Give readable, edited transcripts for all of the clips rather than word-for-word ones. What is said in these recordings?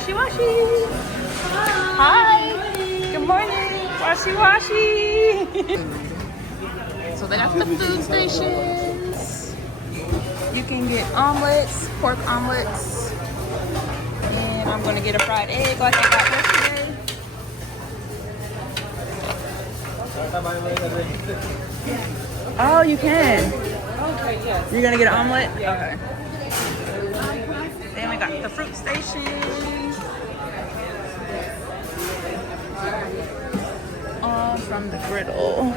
Washi washi. Hi. Good morning. Washi washi. So they got the food stations. You can get omelets, pork omelets. And I'm gonna get a fried egg like I got yesterday. Oh, you can. Okay, yes. You're gonna get an omelet? Okay. Then we got the fruit station. On from the griddle.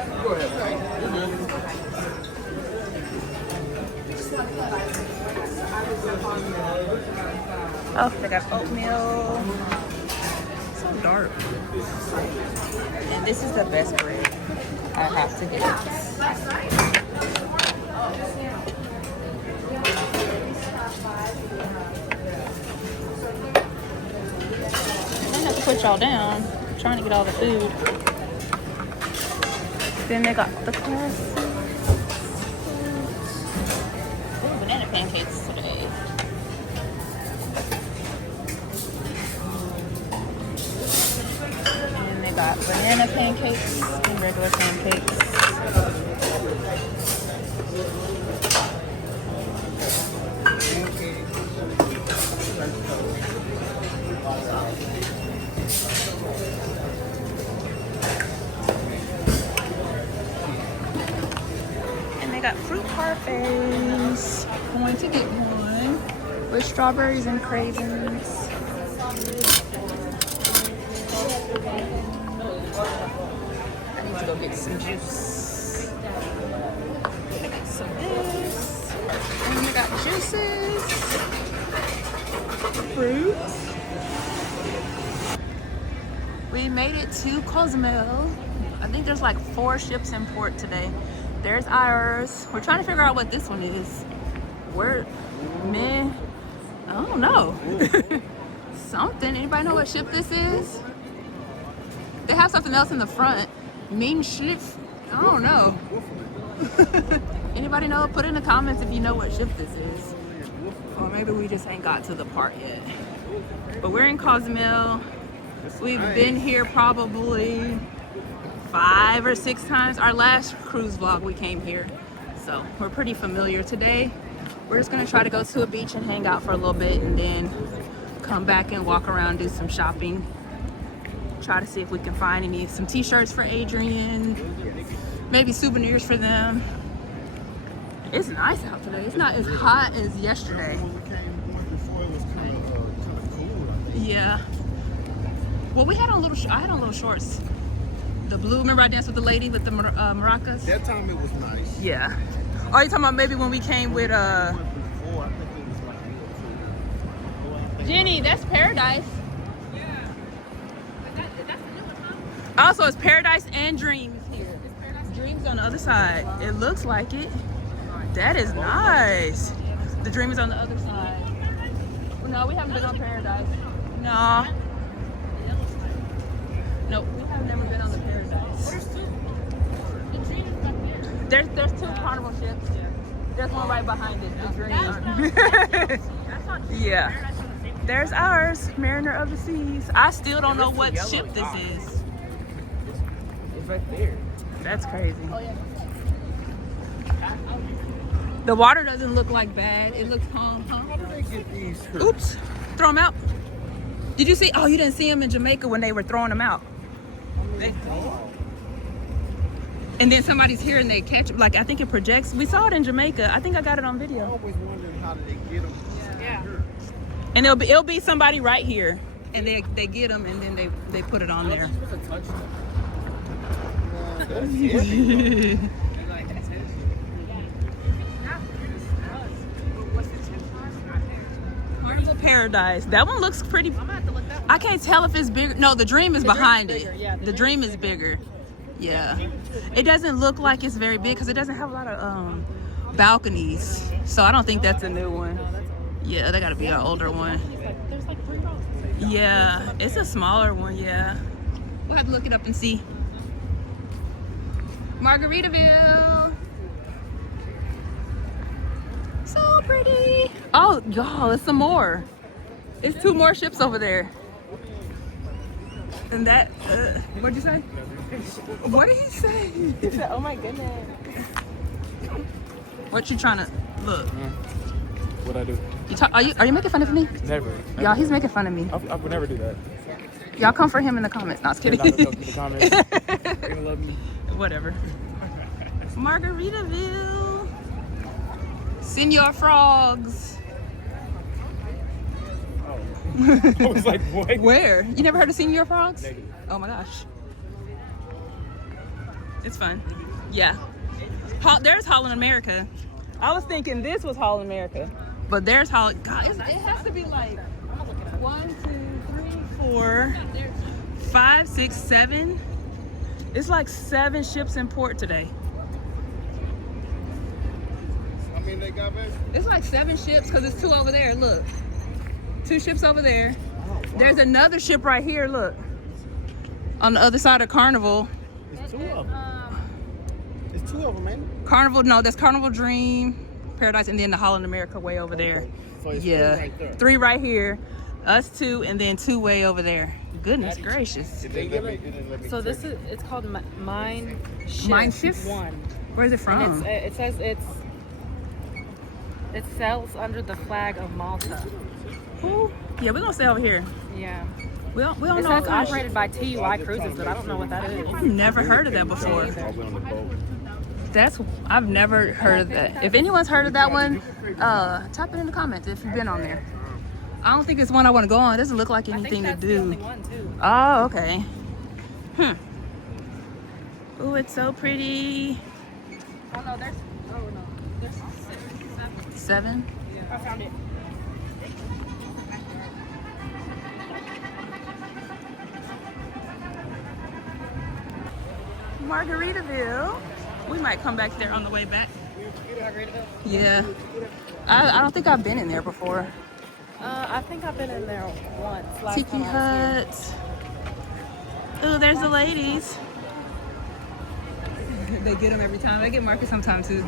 Oh, they got oatmeal. So dark. And this is the best bread. I have to get it. I don't have to put y'all down. I'm trying to get all the food. Then they got the classic banana pancakes today. And they got banana pancakes and regular pancakes. Got fruit parfaits. Going to get one with strawberries and craisins. I need to go get some juice. Gonna get some of this. And we got juices, fruit. We made it to Cozumel. I think there's like 4 ships in port today. There's ours. We're trying to figure out what this one is. Where, man, I don't know. Something. Anybody know what ship this is? They have something else in the front. Ming ship. I don't know. Anybody know? Put in the comments if you know what ship this is. Or maybe we just ain't got to the part yet. But we're in Cozumel. We've been here probably 5 or 6 times. Our last cruise vlog we came here, so we're pretty familiar. Today we're just gonna try to go to a beach and hang out for a little bit and then come back and walk around, do some shopping, try to see if we can find some t-shirts for Adrian, maybe souvenirs for them. It's nice out today. It's not as hot as yesterday. Yeah, well, we had on I had on little shorts. The blue, remember I danced with the lady with the maracas? That time it was nice. Yeah. Oh, you talking about maybe when we came with Jenny, that's Paradise. Yeah. That's the new one, huh? Also, it's Paradise and Dreams here. Dreams on the other side. It looks like it. That is nice. The Dream is on the other side. Well, no, we haven't been on Paradise. No. Nope, we have never been on the Paradise. There's 2. The Dream is back there. There's 2 carnival ships. There's one right behind it, the Dream. That's not true. Yeah. Paradise on the same one. There's ours, Mariner of the Seas. I still don't know what ship this is. It's right there. That's crazy. Oh, yeah. The water doesn't look like bad. It looks calm, huh? How do they get these? Oops. Throw them out. Did you see? Oh, you didn't see them in Jamaica when they were throwing them out. And then somebody's here and they catch them. Like, I think it projects. We saw it in Jamaica. I think I got it on I video. always wondered how did they get them? Yeah. And it'll be somebody right here. And they get them and then they put it on there. That's heavy. Carnival Paradise. That one looks pretty. I'm gonna have to look that one. I can't tell if it's bigger. No, the Dream is behind Dream's it. bigger, yeah, The Dream is bigger. Yeah. It doesn't look like it's very big because it doesn't have a lot of balconies. So I don't think that's a new one. Yeah, that gotta be an older one. There's like 3 rows. Yeah, it's a smaller one, yeah. We'll have to look it up and see. Margaritaville. So pretty. Oh, y'all, it's some more. It's 2 more ships over there. And that, what'd you say? What did he say? He said, oh my goodness. What you trying to, look. What'd I do? Are you making fun of me? Never. Y'all, he's making fun of me. I would never do that. Y'all come for him in the comments. No, I was kidding. You're not in the comments. You're gonna love me. Whatever. Margaritaville. Senor Frogs. I was like, what? Where? You never heard of Senor Frogs? Negative. Oh my gosh. It's fun. Yeah. There's Holland America. I was thinking this was Holland America. But there's Holland. God, it has to be like 1, 2, 3, 4, 5, 6, 7. It's like 7 ships in port today. I mean, they got back. It's like 7 ships because it's 2 over there. Look. 2 ships over there. There's another ship right here. Look. On the other side of Carnival. It's 2 of them. It's 2 of them, man. Carnival, no, that's Carnival Dream, Paradise, and then the Holland America way over there. So it's Yeah. 3 right there. 3 right here. Us 2, and then 2 way over there. Goodness gracious. It didn't let me So this is, it's called Mine Shift Mine Shift? 1. Where's it from? And it says it sells under the flag of Malta. Ooh. Yeah, we're gonna stay over here. Yeah. We don't It know says what kind of operated by TUI Cruises, but I don't know what that is. I've never heard of that before. I've never heard of that. If anyone's heard of that one, type it in the comments if you've been on there. I don't think it's one I want to go on. It doesn't look like I think anything to that's the only do. one too. Oh, okay. Oh, it's so pretty. Oh no, there's 7. I found it. Margaritaville. We might come back there on the way back. Yeah. I don't think I've been in there before. I think I've been in there once. Last Tiki time I was Hut. Oh, there's the ladies. They get them every time. They get Marcus sometime too.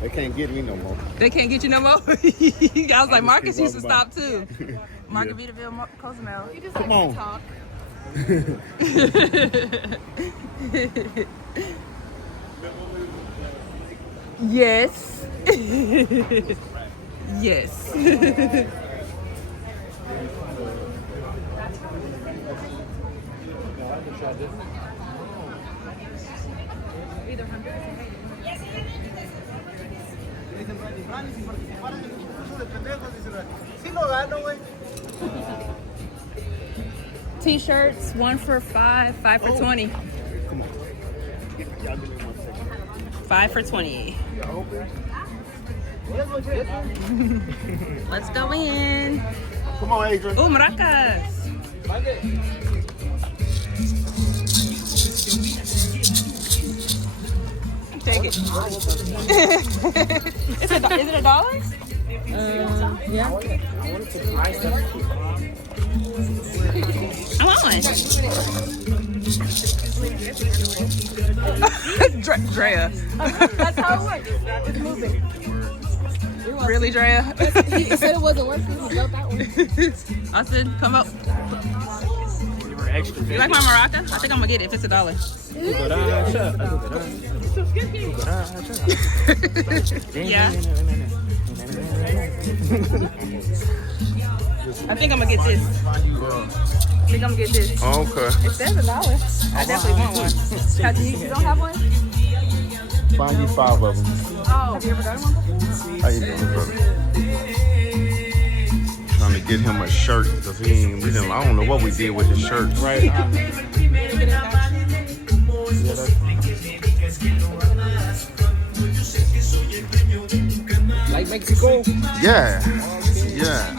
They can't get me no more. They can't get you no more. I was like, Marcus used to stop too. Margaritaville, Cozumel. You just Come like on. to talk. Yes. Yes. T-shirts, 1 for $5, 5 for $20. Come on. Y'all give me 1 second. 5 for $20. Let's go in. Come on, Adrian. Oh, maracas. Take it. Is it $1? Yeah. I'm on. Drea. That's how it works. It's moving. Really, Drea? He said it wasn't working. He built that one. I said, come up. You were extra. You like my maraca? I think I'm gonna get it if it's $1. Yeah. I think I'm gonna get this. I think I'm gonna get this. Okay. It says $1. I definitely want one. You don't have one? Find you 5 of them. Oh. Have you ever done one? How you doing, brother? Trying to get him a shirt because we didn't. I don't know what we did with his shirt. Right. Like Mexico. Yeah. Yeah.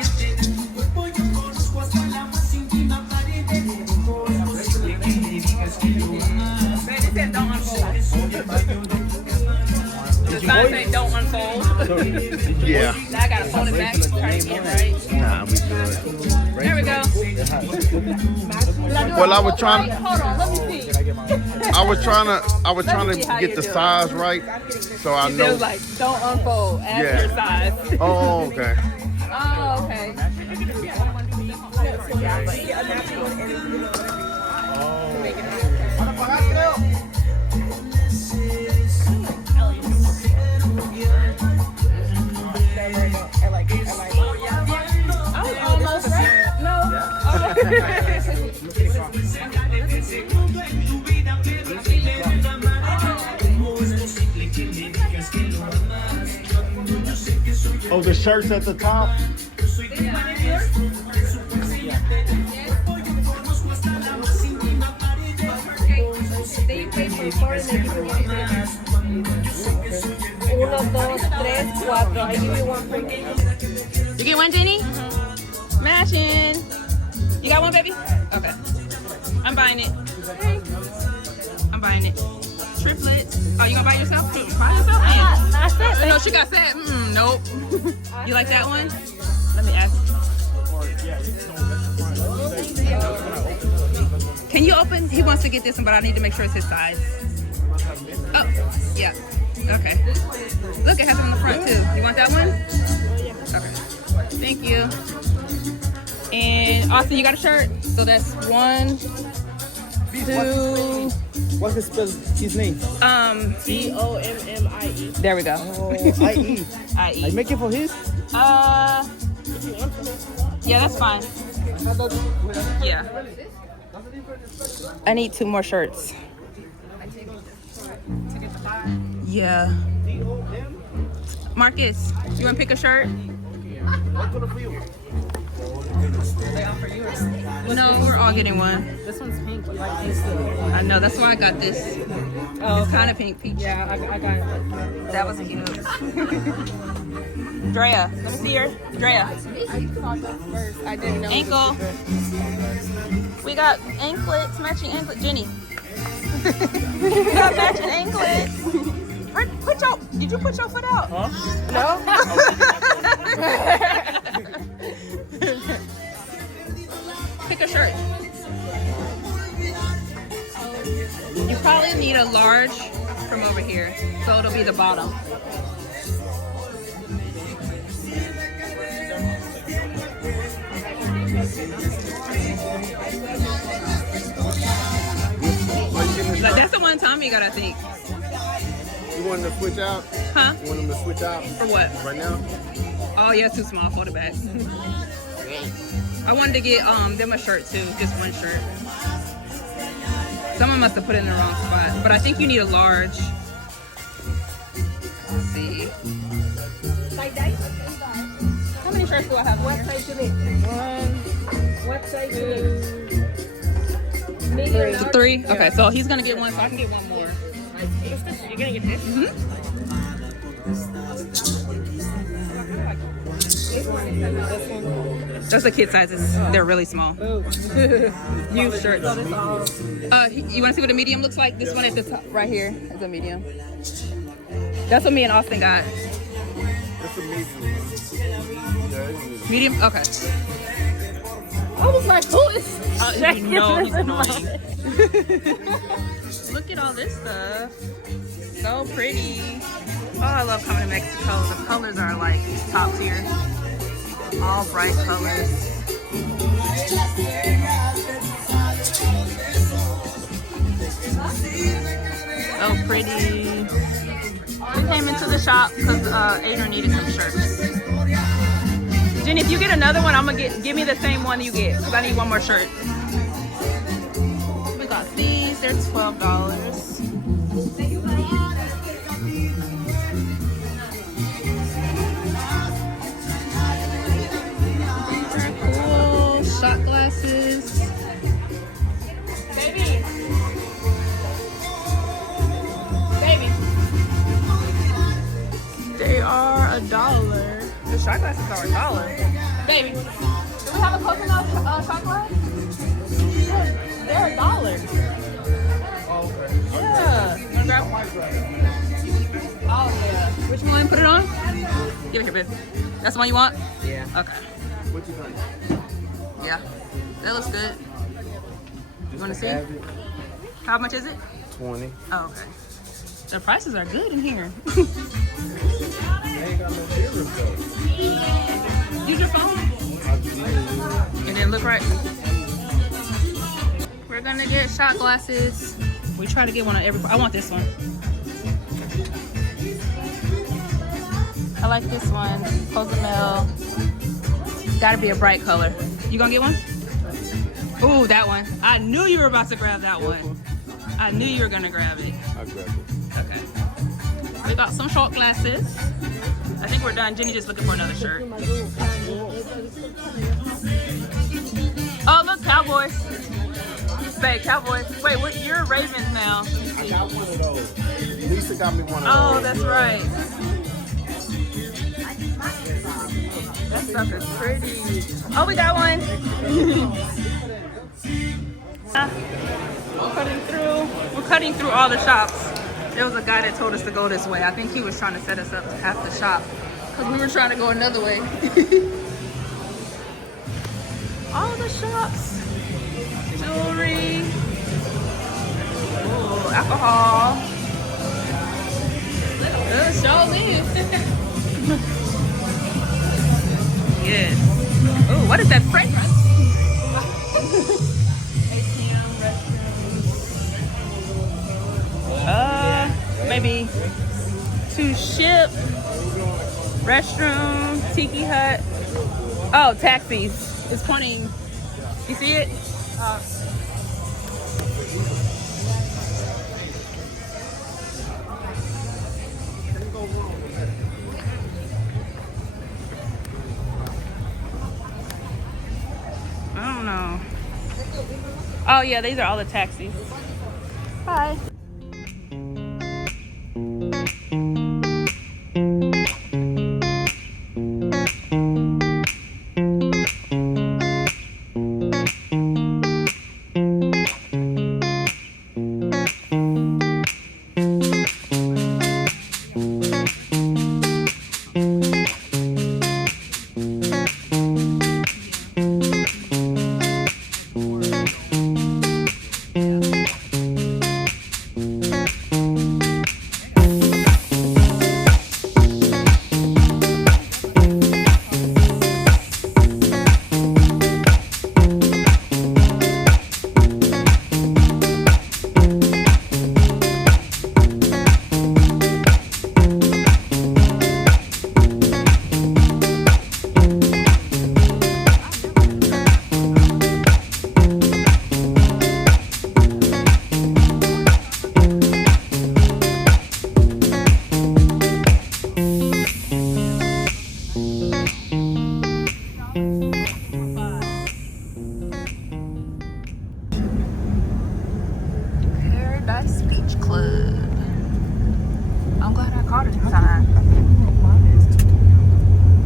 The sign say don't unfold. Yeah. Now I gotta fold it back and turn it in, right? Nah, we good. There we go. Well, I was trying. Hold on, let me see. I was trying to see how get you the do it. size right, so I It know. was like, don't unfold. Ask Yeah. your size. Oh, okay. Oh, okay. I was almost right. Oh, the shirts at the top. They pay for 4 and they give you 1 2 3 4. I give you 1 free. You get one, Jenny? Matching. You got one, baby? Okay. I'm buying it. I'm buying it. Triplets. Oh, you gonna buy yourself? Buy yourself? Yeah. No, she got set. Nope. You like that one? Let me ask. Can you open? He wants to get this one, but I need to make sure it's his size. Oh, yeah. Okay. Look, it has it on the front too. You want that one? Okay. Thank you. And Austin, you got a shirt? So that's 1, 2. What's his name? Gommie. There we go. Oh, IE. I I.E. make it for his? Yeah, that's fine. Yeah. I need 2 more shirts. Yeah. Marcus, you want to pick a shirt? No, we're all getting one. This one's pink. I know, that's why I got this. Oh, It's kind of pink peach. yeah, I got it. That was cute. Drea, let me see your Drea. I didn't know. Ankle. We got anklets, matching anklet. Jenny. We got matching anklets. Did you put your foot out? Huh? Pick a shirt. You probably need a large from over here, so it'll be the bottom. Like, that's the one Tommy got, I think. You want them to switch out? Huh? You want them to switch out For what? right now? Oh yeah, too small. Fold it back. I wanted to get them a shirt too, just one shirt. Someone must have put it in the wrong spot, but I think you need a large. Let's see. How many shirts do I have? What size you need? 1. What size you need? Medium. 3. Okay, so he's gonna get one, so I can get one more. You're gonna get this? Those are kid sizes. They're really small. Youth shirts. You want to see what a medium looks like? This one at the top, right here, is a medium. That's what me and Austin got. That's a medium. Medium? Okay. I was like, who is No, he's annoying. Look at all this stuff. So pretty. Oh, I love coming to Mexico. The colors are like top tier. All bright colors. So pretty. We came into the shop because Adrian needed some shirts. Jenny, if you get another one, I'm gonna give me the same one you get because I need one more shirt. We got these. They're $12. Very cool. Shot glasses. Baby. They are $1. The shot glasses are $1. Baby, do we have a coconut shot glass? They're $1. Yeah. Wanna grab one? Oh yeah. Which one? Put it on? Give it here, babe. That's the one you want? Yeah. Okay. What you think? Yeah. That looks good. You wanna see? How much is it? 20. Oh, okay. The prices are good in here. Use your phone. And then look right. We're gonna get shot glasses. We try to get one on every. I want this one. I like this one. Cozumel. Gotta be a bright color. You gonna get one? Ooh, that one. I knew you were about to grab that one. I knew you were gonna grab it. I grabbed it. Okay. We got some short glasses. I think we're done. Jenny just looking for another shirt. Oh, look, Cowboys. Say, Cowboys. Wait, what? You're Ravens now. I got one of those. Lisa got me one of those. Oh, that's right. That stuff is pretty. Oh, we got one. We're cutting through all the shops. There was a guy that told us to go this way. I think he was trying to set us up to have to shop because we were trying to go another way. All the shops. Jewelry. Ooh, alcohol. Show me. Yes. Ooh, what is that fragrance? ATM, restrooms. Maybe to ship, restroom, tiki hut. Oh, taxis. It's pointing. You see it? I don't know. Oh yeah, these are all the taxis. Bye.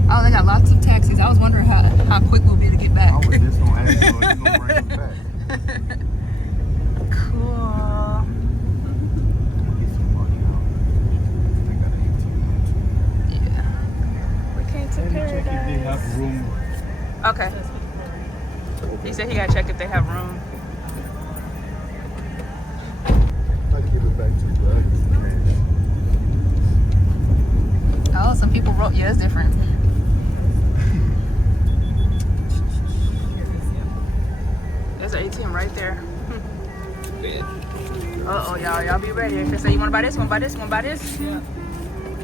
Oh, they got lots of taxis. I was wondering how quick we'll be to get back. I was just gonna ask you, are you gonna bring them back? Cool. Yeah. We came to Paradise. Check if they have room. Okay. He said he gotta check if they have room. I give it back to you. Oh, some people wrote. Yeah, it's different. There's an ATM right there. Uh-oh, y'all be ready. If they say you want to buy this, want to buy this, want to buy this. Yeah.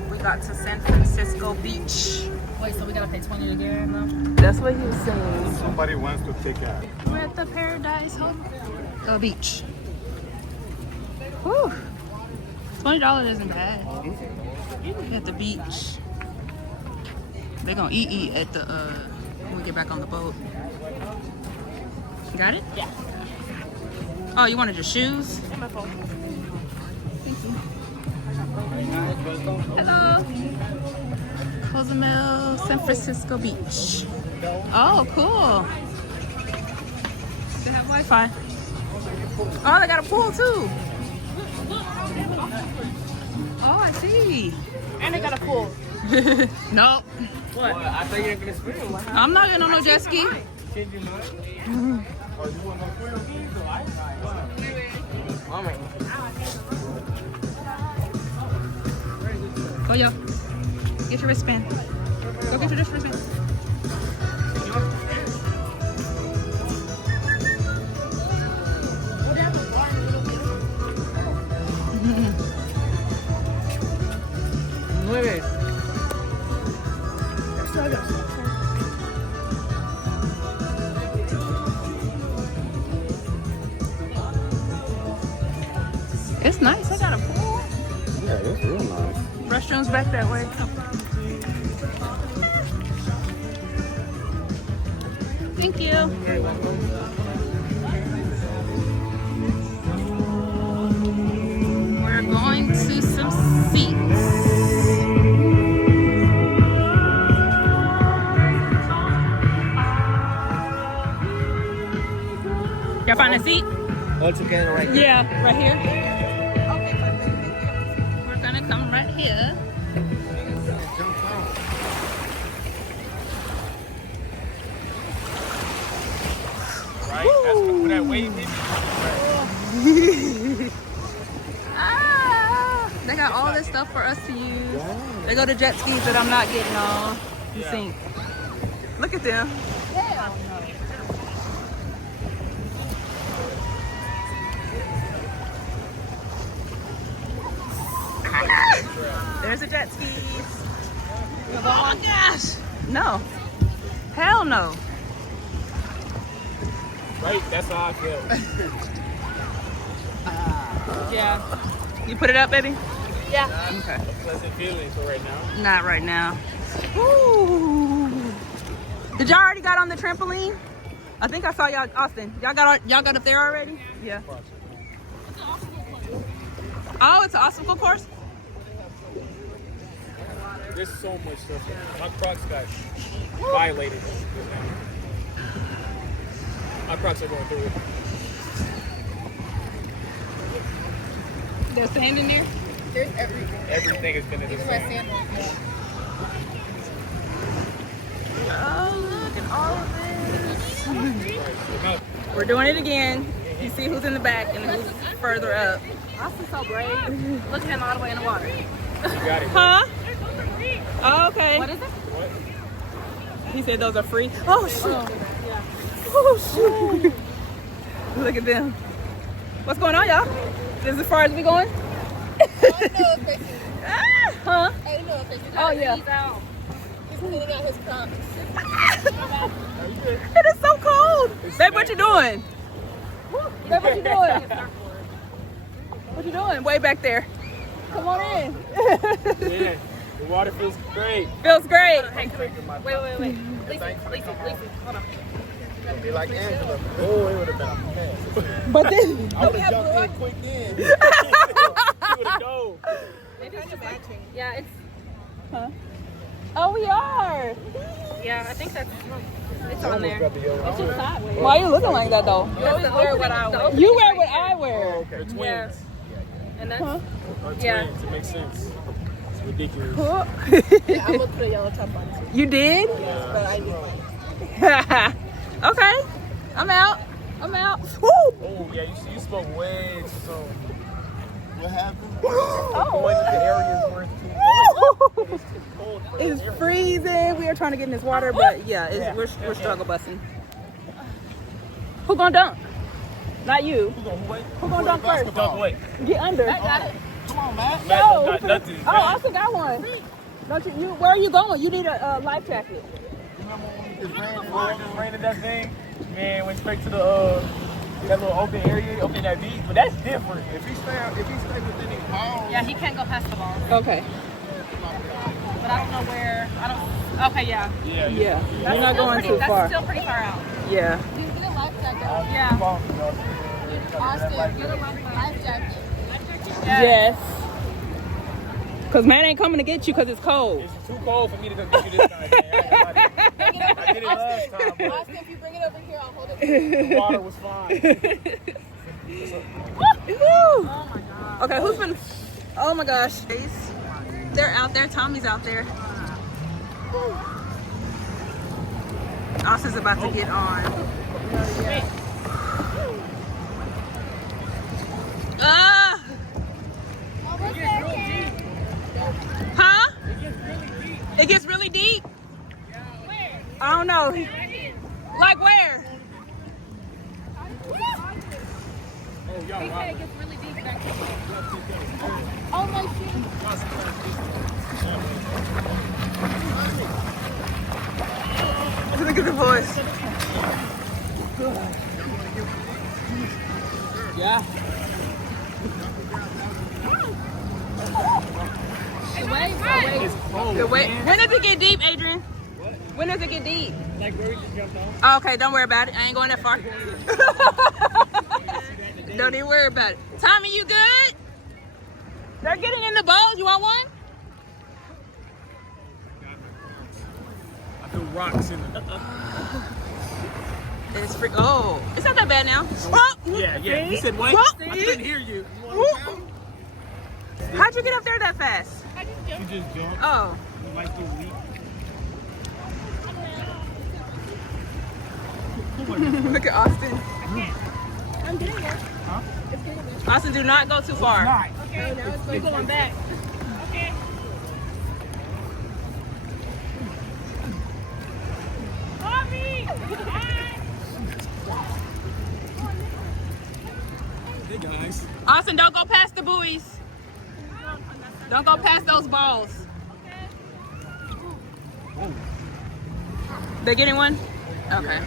We got to San Francisco Beach. Wait, so we gotta pay $20 to get in though? That's what he was saying. Somebody wants to take out. We're at the Paradise Hotel Beach. Whew. $20 isn't bad. At the beach. They're gonna eat at the when we get back on the boat. Got it? Yeah. Oh, you wanted your shoes? My phone. Hello. Cozumel, San Francisco Beach. Oh, cool. They have Wi-Fi. Oh, they got a pool too. Oh, I see. And they got a pool. Nope. What? I thought you were gonna swim. I'm not getting on no jet ski. Go, yo. Get your wristband. Go get your wristband. Nueve. It's nice. I got a pool. Yeah, it's real nice. Restrooms back that way. Thank you. We're going to some seats. Y'all find a seat? All together right here. Yeah, right here. Okay, perfect. We're gonna come right here. Right? That's where that wave hit me. They got all this stuff for us to use. They go to jet skis that I'm not getting on. You sink. Look at them. There's the jet skis. Oh my gosh. No. Hell no. Right? That's how I feel. Yeah. You put it up, baby? Yeah. Okay. Pleasant feeling for right now. Not right now. Woo. Did y'all already got on the trampoline? I think I saw y'all, Austin. Y'all got up there already? Yeah. Oh, it's an obstacle course? There's so much stuff. My Crocs got violated. My Crocs are going through it. There's sand in there? There's everything. Everything has been in the Even my sand. sandals. Oh, look at all of this. Right. We're doing it again. You see who's in the back and who's further up. Austin's so brave. Look at him all the way in the water. You got it. Huh? Oh, okay. What is it? He said those are free. Oh, shoot. Oh, shoot. Look at them. What's going on, y'all? This is as far as we going? Huh? I don't know if it's Oh, yeah. He's out. He's cleaning out his Crocs. It is so cold. Babe, what you doing? Babe, what you doing? What you doing? Way back there. Come on in. Yeah. The water feels great. Feels great. Wait. Lisa, hold on. Be like Angela. Oh, it would have been a mess. But then, I would have jumped in quick in. You would have dove. Yeah, it's. oh, we are. Yeah, I think that's. It's on there. It's just sideways. Why are you looking like that though? You always wear what I wear. You wear what I wear. Okay. They're twins. Yeah. And that's. Are Yeah. twins. It makes sense. It's ridiculous. Yeah, I'm gonna put a yellow top on too. You did? But I did. Okay. I'm out. Woo! Oh, yeah, you smoke way too soon. What happened? Going to the areas where it's too cold. It's too cold for It's the area. freezing. We are trying to get in this water, but yeah, we're struggle busting. Who gonna dunk? Not you. Who gonna dunk first? Dunk away. Get under. Got it. Come on, Matt. Matt No. got nothing. Oh, I also got one. Don't you? Where are you going? You need a life jacket. Before it just rained that thing, man, went straight to the that little open area, open that beach. But that's different. If he stay within his house, Yeah, he can't go past the ball. Okay. But I don't know where. I don't. Okay, yeah. Yeah. Yeah. That's You're not still going pretty, too that's far. still pretty far out. Yeah. You get a life jacket. Yeah. Yeah. Austin, get a life jacket. Yes. Cause man ain't coming to get you cause it's cold. It's too cold for me to come get you this time, man. I did it last time, but Austin, if you bring it over here, I'll hold it. the water was fine. Woo! Oh my god. Okay, who's been? Oh my gosh. They're out there. Tommy's out there. Austin's about to get on. Ah! Huh? don't know. Like where? Oh, y'all He said wow. it gets really deep back here. Oh my shit. Look at the voice. Yeah. The waves are way. It's cold, The way, man. when does it get deep, Adrian? When does it get deep? Like where we just jumped off. Oh, okay, don't worry about it. I ain't going that far. Don't even worry about it. Tommy, you good? They're getting in the boat. You want one? I feel rocks in it. It's free. Oh, it's not that bad now. Oh, Yeah, yeah. You said what? What? I couldn't hear you. how'd you get up there that fast? I just You jumped. just jumped. Oh, Like the week. look at Austin. I'm getting there. Huh? It's getting there. Austin, do not go too far. Nice. Okay, now it's going back. Okay. Mommy! Hey guys. Austin, don't go past the buoys. Don't go past those balls. Oh. They getting one? Okay.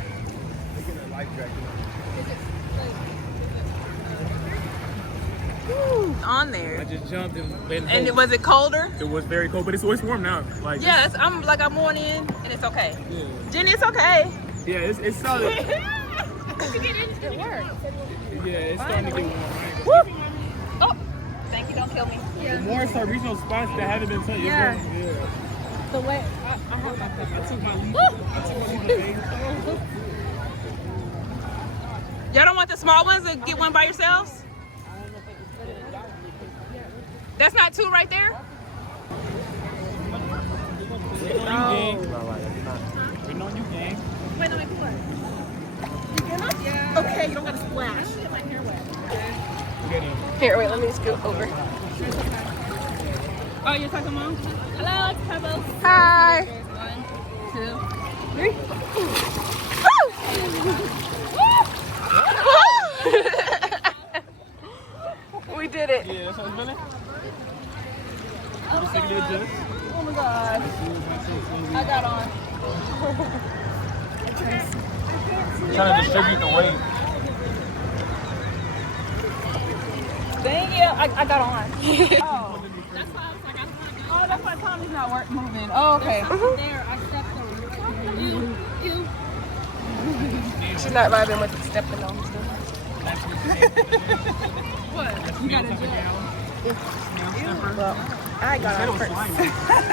Woo, on I there. just jumped and been And cold. was it colder? It was very cold, but it's warm now. Like Yeah, I'm going in and it's okay. Yeah, Jenny, it's okay. yeah, it's solid. It worked. Yeah, it's starting to get warm. I ain't Woo. gonna- Oh, thank you. Don't kill me. The more it's our regional spots that haven't been touched. Yeah. Yeah. The way I took my leave. I took my leave today. Y'all don't want the small ones to get one by yourselves? That's not two right there? Waiting on you, gang. Waiting on you, gang. wait, no, wait, what? You gonna? Yeah. Okay, you don't gotta splash. Get my hair wet. Get in. Here, wait, let me scoot over. Oh, you're talking, Mom? Hello, it's Pebbles. Hi. 1, 2, 3. We did it. Yeah, that's how it's feeling. Just take it adjust. Oh my god. I got on. Trying to distribute the weight. Dang it, I got on. Oh. That's why I was like, I don't want to go. Oh, that's why Tommy's not moving. Oh, okay. There, I stepped over. You. She's not vibing with the stepping on stuff. What? You got to do it. Well, I got on first.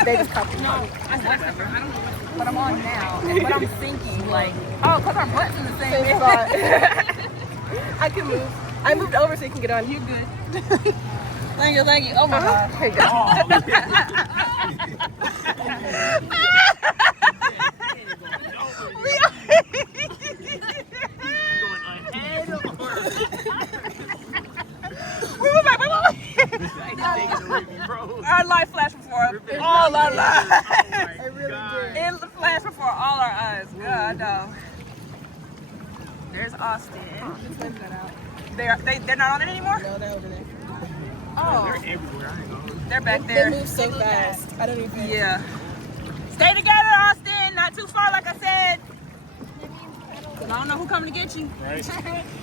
They just copied me. I said I don't know what. But I'm on now. But I'm thinking like, oh, because our butts in the same spot. I can move. I moved over so you can get on. You good. Thank you, thank you. Oh my God. Here you go. Our light flashed before all our lives. It really did. It flashed before all our eyes. God, no. There's Austin. They're not on it anymore? No, they're over there. Oh, They're everywhere. I ain't know. they're back They there. move so fast. I don't even. Yeah. Stay together, Austin. Not too far, like I said. I don't know who's coming to get you. Right?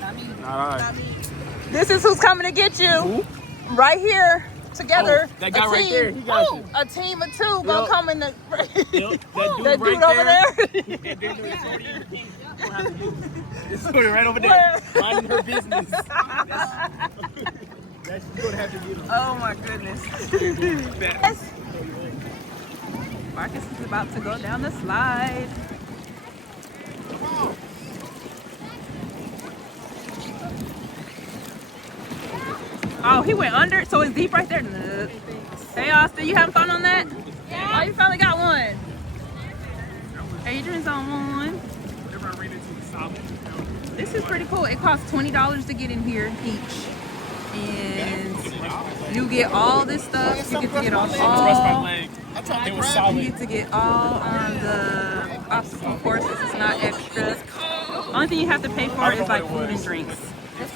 Not me. All Not me. This is who's coming to get you. Who? Right here, together. Oh, that guy A right team. there, he got you. A team of two gonna Yep. come in the. Yep, that dude That right dude over there. And then there's already gonna have to do this. It's right over there. Minding her business. That's gonna have to get him. Oh my goodness. Yes. Marcus is about to go down the slide. Oh, he went under, so it's deep right there. Look. Hey, Austin, you having fun on that? Yeah. Oh, you finally got one. Adrian's on one. This is pretty cool. It costs $20 to get in here each. And you get all this stuff. You get to get on Trust my all. leg. I tried It to was grab You solid. get to get all on the costs some courses. It's not extra. Only thing you have to pay for is like food and drinks.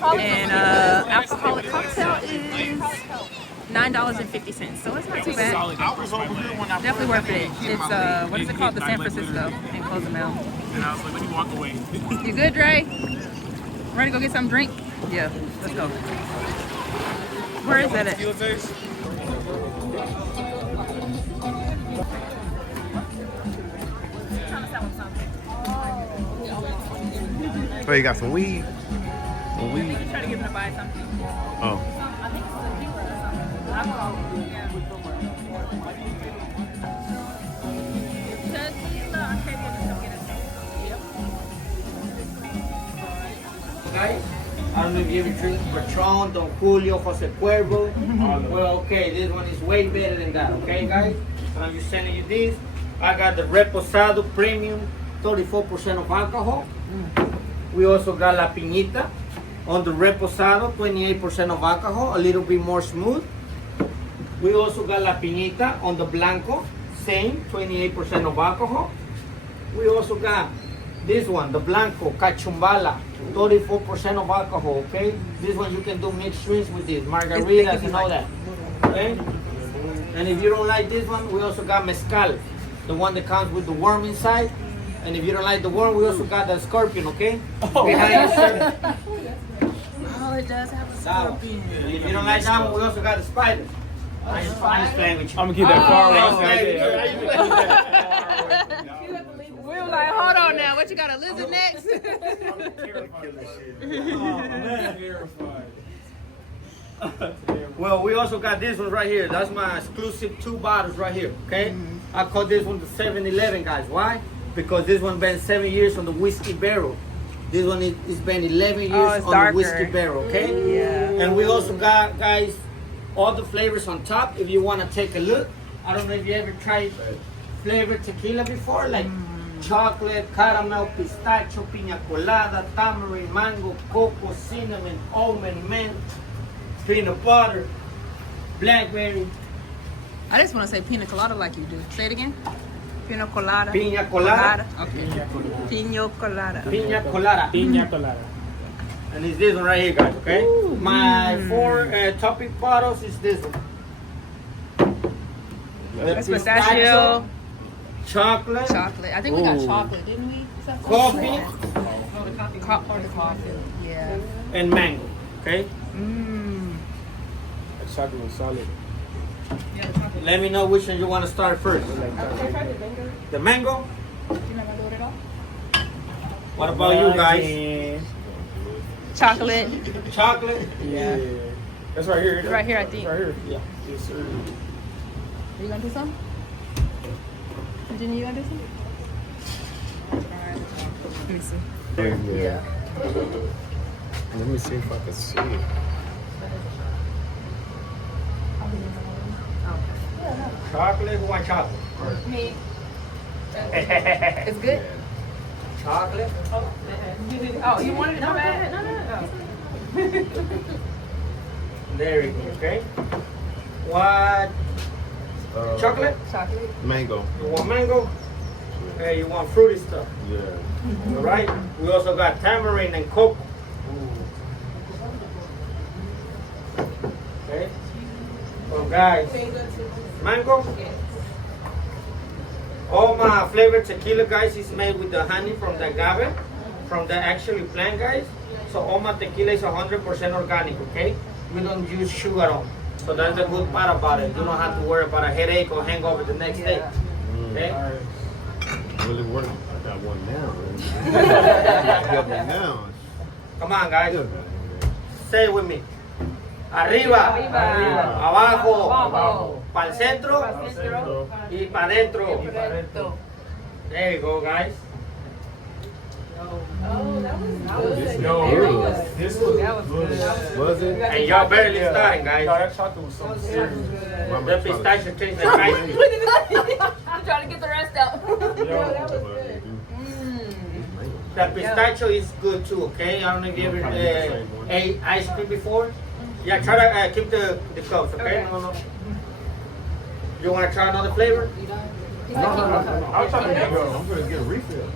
And alcoholic cocktail is $9.50. So it's not too bad. Definitely worth it. It's what is it called? The San Francisco in Cozumel. And I was like, let me walk away. You good, Dre? Ready to go get some drink? Yeah, let's go. Where is that at? Tequila taste? Oh, you got some weed? Some weed? Try to get him to buy something. Oh. Guys, I don't know if you ever drink Patron, Don Julio, Jose Cuervo. Well, okay, this one is way better than that, okay, guys? I'm just sending you this. I got the Reposado Premium, 34% of alcohol. We also got La Piñita on the Reposado, 28% of alcohol, a little bit more smooth. We also got La Piñita on the Blanco, same, 28% of alcohol. We also got this one, the Blanco, Cachumbala, 34% of alcohol, okay? This one you can do mixed drinks with this, margaritas and all that, okay? And if you don't like this one, we also got Mezcal, the one that comes with the worm inside. And if you don't like the worm, we also got the scorpion, okay? Behind the service. Oh, it does have a scorpion. If you don't like that one, we also got the spider. I'm just playing with you. I'm gonna keep that far away. We were like, hold on now, what you got, a lizard next? Well, we also got this one right here. That's my exclusive 2 bottles right here, okay? I call this one the 7-Eleven, guys. Why? Because this one been 7 years on the whiskey barrel. This one is been 11 years on darker. the whiskey barrel, okay? Yeah. And we also got, guys, all the flavors on top. If you want to take a look, I don't know if you ever tried flavored tequila before, like chocolate, caramel, pistachio, piña colada, tamarind, mango, cocoa, cinnamon, almond, mint, peanut butter, blackberry. I just want to say pina colada like you do. Say it again. Pina colada. Piña colada. Okay. Pina colada. Piña colada. Piña colada. And it's this one right here, guys, okay? My 4 topic bottles is this one. The That's pistachio. Chocolate. Chocolate. I think we got chocolate, didn't we? Coffee. Or the coffee. Yeah. And mango, okay? That chocolate was solid. Let me know which one you want to start first. The mango? What about you guys? Chocolate. Chocolate? Yeah. That's right here. Right here, I think. Right here. Yeah. Yes, sir. Are you gonna do some? Virginia, you gonna do some? Let me see. Yeah. Let me see if I can see it. Chocolate? Who wants chocolate? Me. It's good? Chocolate? Oh, you wanted it? No, no. There you go, okay? What? Chocolate? Chocolate. Mango. You want mango? Okay, you want fruity stuff. Yeah. All right? We also got tamarind and cocoa. Okay? So guys, mango. All my flavored tequila, guys, is made with the honey from the agave, from the actually plant, guys. So all my tequila is 100% organic, okay? We don't use sugar on. So that's the good part about it. You don't have to worry about a headache or hangover the next day. Okay? Really work. I got one now. I got one now. Come on, guys. Say it with me. Arriba, abajo, pa'l centro, y pa' dentro. There you go, guys. This was good. Was it? And y'all barely starting, No, guys. that chocolate was so serious. The pistachio tastes like ice cream. I'm trying to get the rest out. The pistachio is good too, okay? I don't know if you ever ate ice cream before. Yeah, try to keep the cups, okay? No. You want to try another flavor? I'll try the mango. I'm gonna get a refill.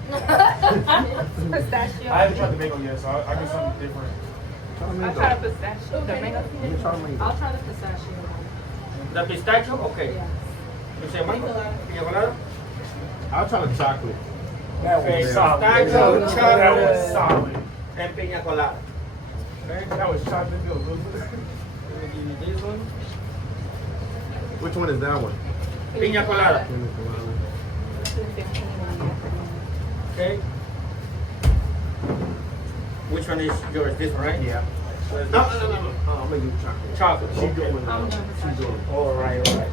Pistachio. I haven't tried the mango yet, so I'll get something different. Try the I'll mango. try the pistachio. The mango. Let me try the mango. I'll try the pistachio. The pistachio? Okay. Yeah. You say mango? Piña colada? I'll try the chocolate. That Okay, was solid. pistachio, That was chocolate, solid. and piña colada. Okay. That was chocolate milk. Let me give you this one. Which one is that one? Piña colada. Okay. Which one is yours? This one, right? Yeah. So it's No. Oh, I'm gonna get chocolate. chocolate. She's Okay. doing it. She's doing it. All right, all right.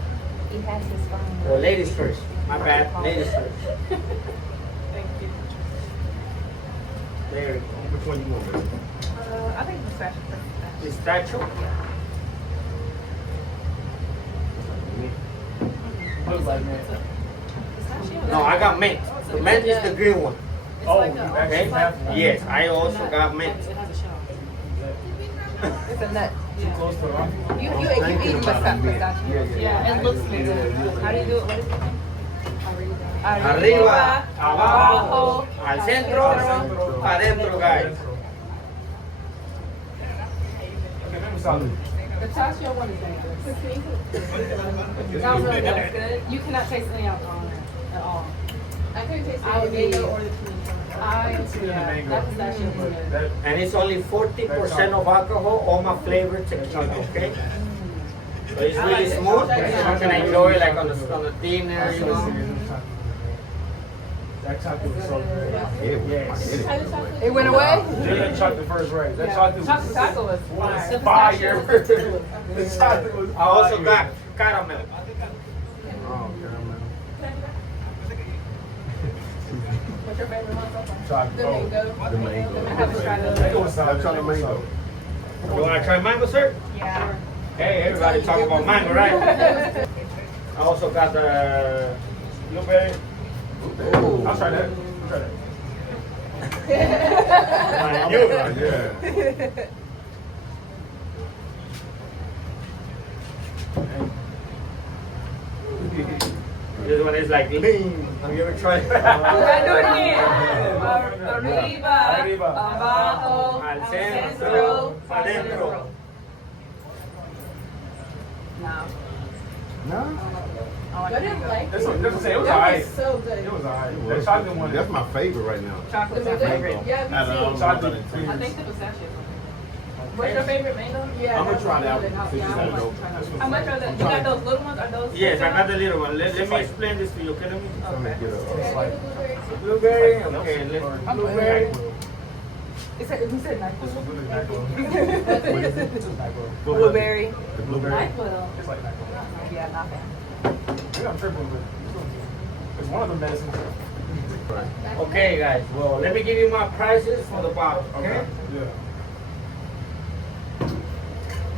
He has his phone. Well, ladies first. My bad. Ladies first. Thank you. There you go. Which one you want, baby? I think pistachio. Pistachio. Looks like man. No, I got mint. The mint is the green one. Oh, like you a- actually Okay? have one. Yes, I also got mint. It has a shell. It's a nut. Too close to the rock. You I'm eat thinking about pistachio. it. Yeah, it looks mint. How do you do it? What is it? Arriba, abajo, abajo, al centro, adentro, guys. Okay, let me solid. The pistachio one is dangerous. That was really good. You cannot taste any alcohol in it at all. I couldn't taste I would the be- mango or the pina colada. Yeah, that pistachio was But good. that, And it's only 40% of alcohol, all my flavor tequila, okay? So it's really smooth. You can enjoy it like on the dinner, you know. that chocolate was so good. Yeah, Yes. It went away? Yeah, that chocolate first rate. That chocolate Chocolate was taco was fire. fire. The chocolate was I also fire. got caramel. Oh, caramel. What's your favorite one so far? Chocolate. The Oh. mango. The mango. I haven't tried Mango it. was solid. I'll try the mango. You wanna try mango, sir? Yeah. Hey, everybody talking about mango, right? I also got the Blueberry. Ooh. I'll try that. I'll try that. Yeah. This one is like lean. Have you ever tried? Gotta do it again. Arriba. Arriba, abajo, Al al centro, centro, adentro. No. No? I didn't like That's it. what I'm saying. It was That alright. was so good. It was alright. That chocolate one. That's my favorite right now. Chocolate's my The mango? favorite. Yeah, me I don't too. know Chocolate. about it. I think the pistachio. What's your favorite mango? Yeah, I'm gonna that try was that good. one. Yeah, I want to try that. How much are the? You got those little ones? Are those? Yes, I got the little one. Let me explain this to you. Okay, let me. I'm gonna get It's like Blueberry. Okay, let blueberry. It said, who said NyQuil? this was really NyQuil. What is it? This is NyQuil. Blueberry. The blueberry. NyQuil. It's like NyQuil. Yeah, not bad. Maybe I'm tripping, but it's one of the medicines. Right. Okay, guys. Well, let me give you my prices for the bottle. Okay. Yeah.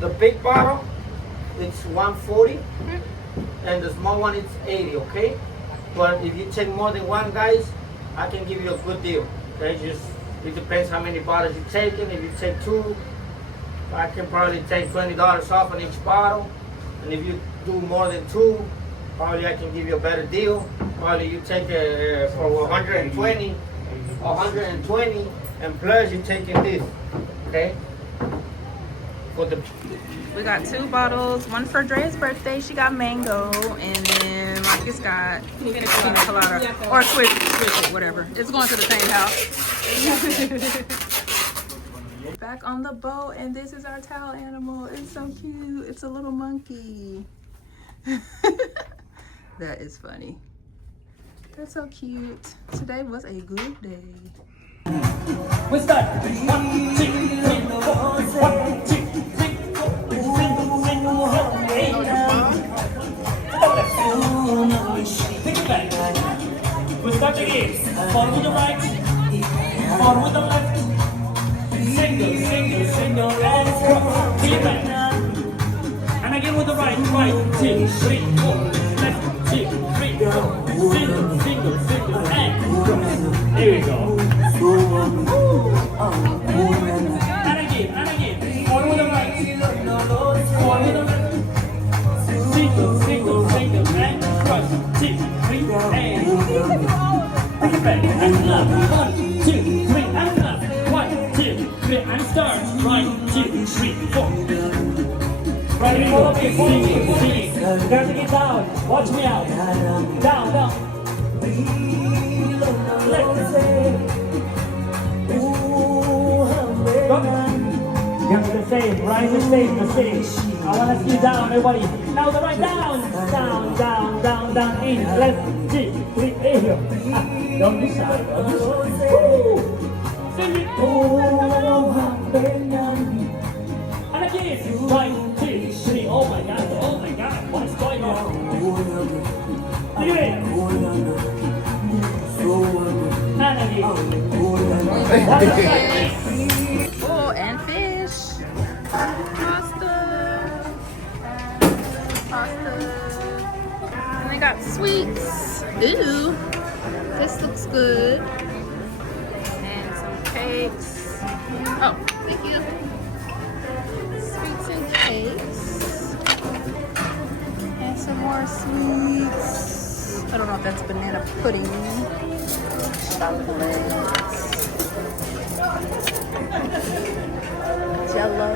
The big bottle, it's 140, and the small one it's 80. Okay. But if you take more than one, guys, I can give you a good deal. Okay. Just it depends how many bottles you take. And if you take two, I can probably take $20 off on each bottle. And if you do more than two, probably I can give you a better deal. Probably you take for 120, and plus you taking this, okay? For the We got 2 bottles. One for Dre's birthday. She got mango, and then Marcus got pina colada or Swiss it, whatever. It's going to the same house. Back on the boat, and this is our towel animal. It's so cute. It's a little monkey. That is funny. That's so cute. Today was a good day. What's that? 1, 2, 3, 4. 1, 2, 3, 4. Hey, think about it. We'll start again. Forward with the right, forward with the left. Single, single, single, and cross. Till it back. And again with the right, 2, 3, 4. Left, 2, 3, 4. Single, single, single, and cross. There we go. And again, forward with the right, forward with the left. Single, single, single, and cross. 2, 3, and Ready, follow me, singing. Gotta get down. Watch me out. Down, down. Let's say. Go. You're the same, right? The same. I want to see you down, everybody. Now the right down. Down, in. Let's see. Here. Don't be shy. Don't be shy. Woo. Sing it. And again, 1, 2, 3. Oh my God, what's going on? Look at it. And again. Oh, and fish. Pasta. And we got sweets. Ooh, this looks good. And some cakes. Oh, thank you. Sweets and cakes. And some more sweets. I don't know if that's banana pudding. Chocolates. Jello.